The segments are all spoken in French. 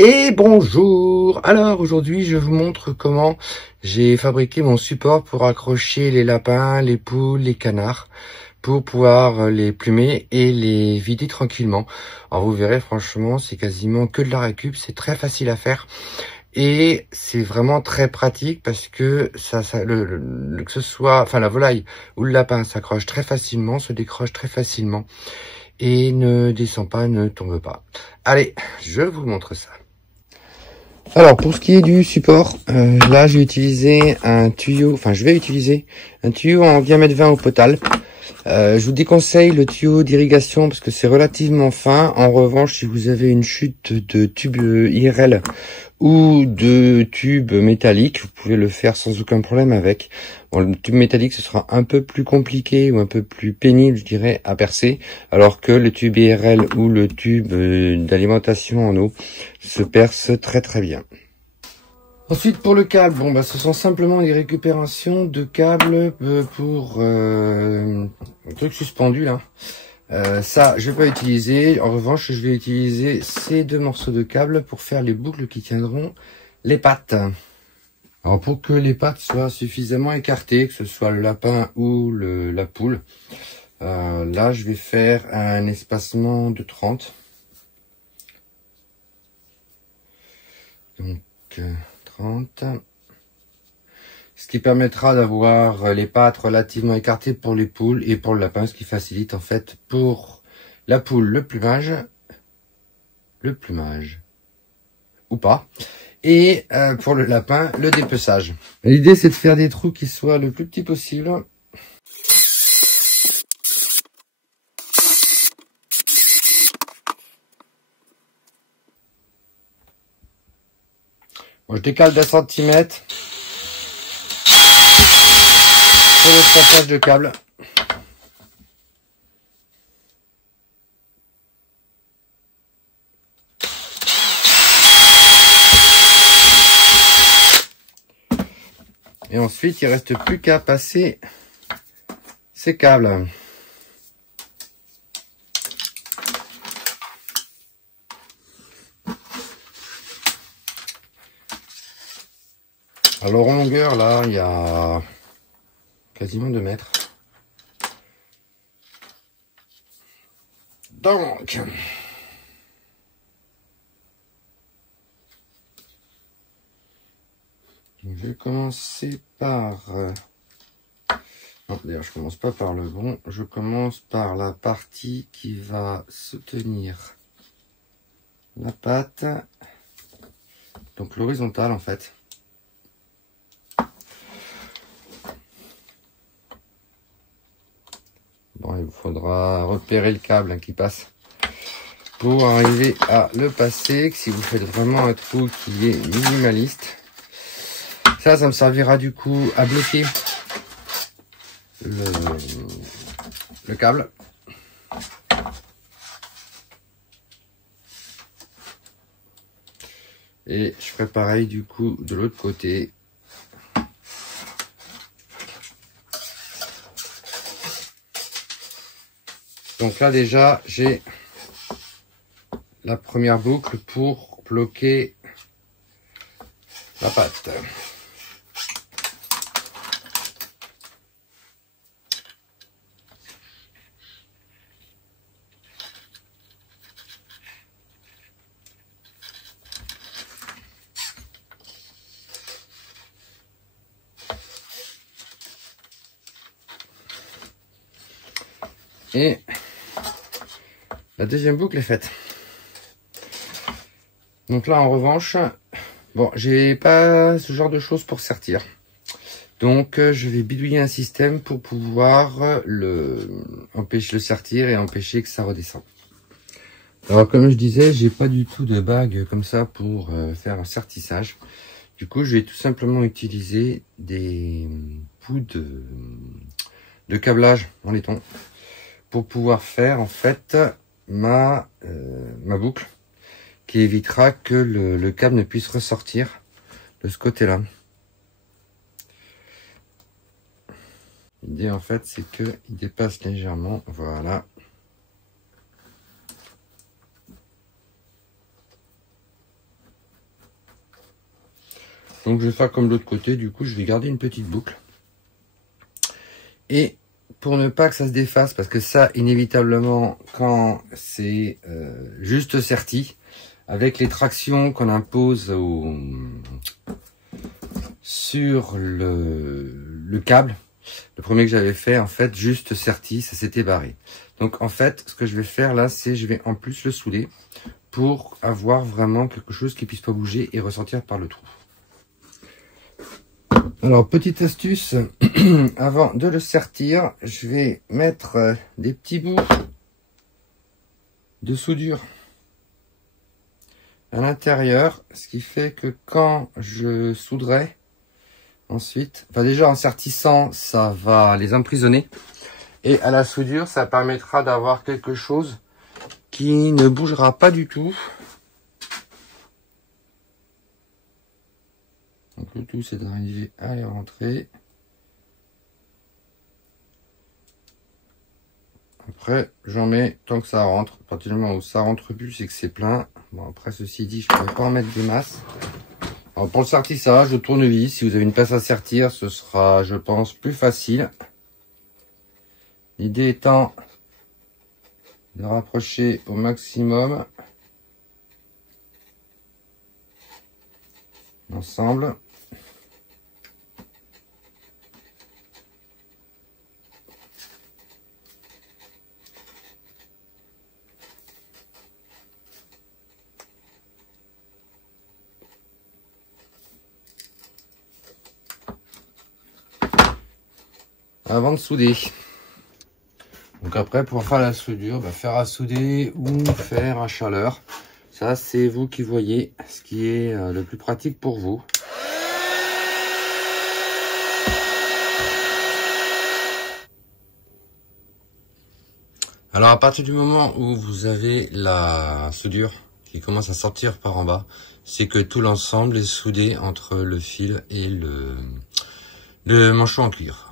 Et bonjour! Alors aujourd'hui je vous montre comment j'ai fabriqué mon support pour accrocher les lapins, les poules, les canards pour pouvoir les plumer et les vider tranquillement. Alors vous verrez, franchement c'est quasiment que de la récup, c'est très facile à faire et c'est vraiment très pratique parce que que ce soit la volaille ou le lapin s'accroche très facilement, se décroche très facilement et ne descend pas, ne tombe pas. Allez, je vous montre ça. Alors pour ce qui est du support, là j'ai utilisé un tuyau, je vais utiliser un tuyau en diamètre 20 au potal. Je vous déconseille le tuyau d'irrigation parce que c'est relativement fin. En revanche, si vous avez une chute de tube IRL ou de tube métallique, vous pouvez le faire sans aucun problème avec. Bon, le tube métallique, ce sera un peu plus compliqué ou un peu plus pénible, je dirais, à percer, alors que le tube IRL ou le tube d'alimentation en eau se perce très très bien. Ensuite, pour le câble, ce sont simplement des récupérations de câbles pour un truc suspendu là. Ça, je vais pas utiliser. En revanche, je vais utiliser ces deux morceaux de câble pour faire les boucles qui tiendront les pattes. Alors, pour que les pattes soient suffisamment écartées, que ce soit le lapin ou la poule, là, je vais faire un espacement de 30. Donc, 30. Ce qui permettra d'avoir les pattes relativement écartées pour les poules et pour le lapin, ce qui facilite en fait pour la poule le plumage ou pas, et pour le lapin le dépeçage. L'idée c'est de faire des trous qui soient le plus petit possible. Bon, je décale d'un centimètre pour le passage de câble. Et ensuite, il reste plus qu'à passer ces câbles. Alors en longueur, là, il y a quasiment 2 mètres. Donc, je vais commencer par... Non, d'ailleurs, je commence pas par le bon. Je commence par la partie qui va soutenir la patte. Donc l'horizontale, en fait. Bon, il vous faudra repérer le câble qui passe pour arriver à le passer. Si vous faites vraiment un trou qui est minimaliste, ça me servira du coup à bloquer le câble. Et je ferai pareil du coup de l'autre côté. Donc là déjà j'ai la première boucle pour bloquer la patte. Et la deuxième boucle est faite. Donc là en revanche, bon, j'ai pas ce genre de choses pour sertir. Donc je vais bidouiller un système pour pouvoir empêcher le sertir et empêcher que ça redescende. Alors comme je disais, j'ai pas du tout de bague comme ça pour faire un sertissage. Du coup, je vais tout simplement utiliser des bouts de câblage en laiton pour pouvoir faire en fait ma boucle qui évitera que le câble ne puisse ressortir de ce côté-là. L'idée en fait c'est que il dépasse légèrement, voilà. Donc je vais faire comme l'autre côté, du coup je vais garder une petite boucle. Et pour ne pas que ça se défasse, parce que ça inévitablement quand c'est juste serti, avec les tractions qu'on impose sur le câble, le premier que j'avais fait, en fait, juste serti, ça s'était barré. Donc en fait, ce que je vais faire là, c'est je vais en plus le souder pour avoir vraiment quelque chose qui puisse pas bouger et ressortir par le trou. Alors, petite astuce, avant de le sertir, je vais mettre des petits bouts de soudure à l'intérieur, ce qui fait que quand je souderai ensuite, enfin déjà en sertissant, ça va les emprisonner, et à la soudure, ça permettra d'avoir quelque chose qui ne bougera pas du tout. Donc le tout, c'est d'arriver à les rentrer. Après, j'en mets tant que ça rentre. À partir du moment où ça rentre plus, c'est que c'est plein. Bon, après, ceci dit, je pourrais pas en mettre des masses. Alors, pour le sertissage, le tournevis, si vous avez une pince à sertir, ce sera, je pense, plus facile. L'idée étant de rapprocher au maximum l'ensemble. Avant de souder. Donc après, pour faire la soudure, faire à souder ou faire à chaleur, ça c'est vous qui voyez ce qui est le plus pratique pour vous. Alors à partir du moment où vous avez la soudure qui commence à sortir par en bas, c'est que tout l'ensemble est soudé entre le fil et le manchon en cuir.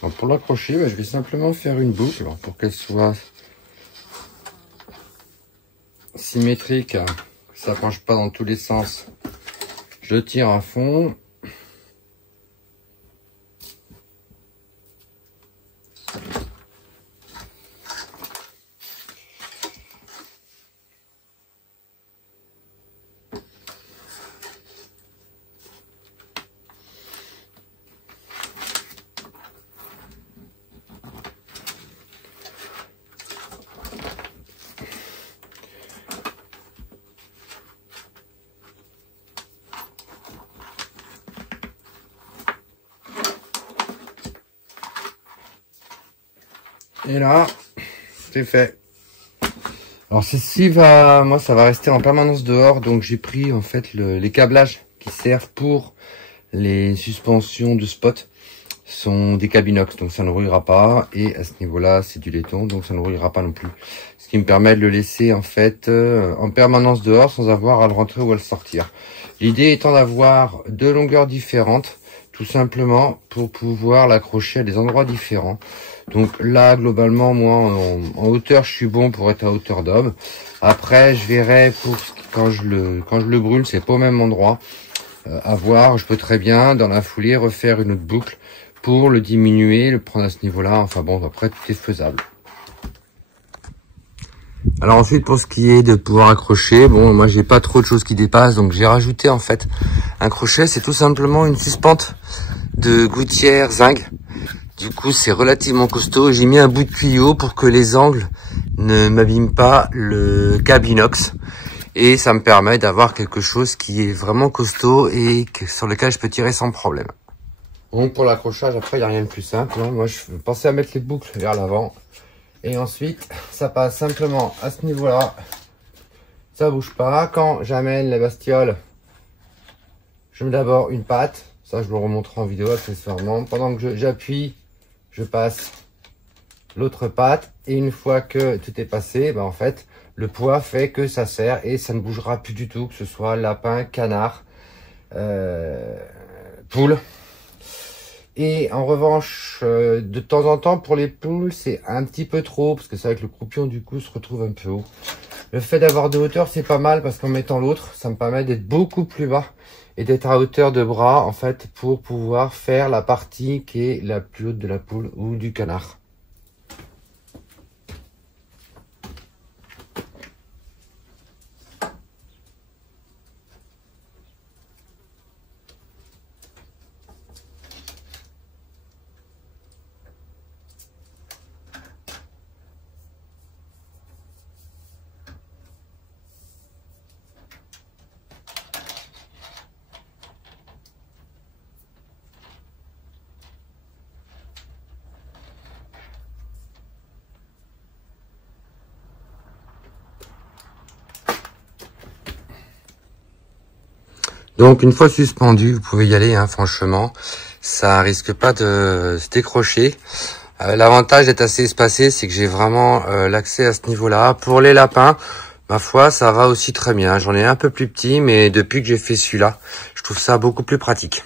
Donc pour l'accrocher, je vais simplement faire une boucle pour qu'elle soit symétrique, que ça ne penche pas dans tous les sens. Je tire à fond. Et là, c'est fait. Alors ceci va, moi ça va rester en permanence dehors, donc j'ai pris en fait les câblages qui servent pour les suspensions de spot sont des câbles inox, donc ça ne rouillera pas, et à ce niveau-là c'est du laiton, donc ça ne rouillera pas non plus. Ce qui me permet de le laisser en fait en permanence dehors sans avoir à le rentrer ou à le sortir. L'idée étant d'avoir deux longueurs différentes, tout simplement pour pouvoir l'accrocher à des endroits différents. Donc là, globalement, moi, en hauteur, je suis bon pour être à hauteur d'homme. Après, je verrai pour quand je le brûle, c'est pas au même endroit. À voir, je peux très bien, dans la foulée, refaire une autre boucle pour le diminuer, le prendre à ce niveau-là. Enfin bon, après, tout est faisable. Alors ensuite, pour ce qui est de pouvoir accrocher, bon, moi, j'ai pas trop de choses qui dépassent, donc j'ai rajouté, en fait, un crochet. C'est tout simplement une suspente de gouttière zinc. Du coup, c'est relativement costaud. J'ai mis un bout de tuyau pour que les angles ne m'abîment pas le câble inox. Et ça me permet d'avoir quelque chose qui est vraiment costaud et sur lequel je peux tirer sans problème. Donc pour l'accrochage, après, il n'y a rien de plus simple, hein. Moi, je pensais à mettre les boucles vers l'avant. Et ensuite, ça passe simplement à ce niveau-là. Ça bouge pas. Quand j'amène la bastiole, je mets d'abord une patte. Ça, je vous remonterai en vidéo accessoirement. Pendant que j'appuie, je passe l'autre patte. Et une fois que tout est passé, en fait, le poids fait que ça serre et ça ne bougera plus du tout, que ce soit lapin, canard, poule. Et en revanche, de temps en temps, pour les poules, c'est un petit peu trop, parce que c'est vrai que le croupion, du coup, se retrouve un peu haut. Le fait d'avoir de hauteur, c'est pas mal parce qu'en mettant l'autre, ça me permet d'être beaucoup plus bas et d'être à hauteur de bras, en fait, pour pouvoir faire la partie qui est la plus haute de la poule ou du canard. Donc une fois suspendu, vous pouvez y aller, hein, franchement, ça risque pas de se décrocher. L'avantage d'être assez espacé, c'est que j'ai vraiment l'accès à ce niveau-là. Pour les lapins, ma foi, ça va aussi très bien. J'en ai un peu plus petit, mais depuis que j'ai fait celui-là, je trouve ça beaucoup plus pratique.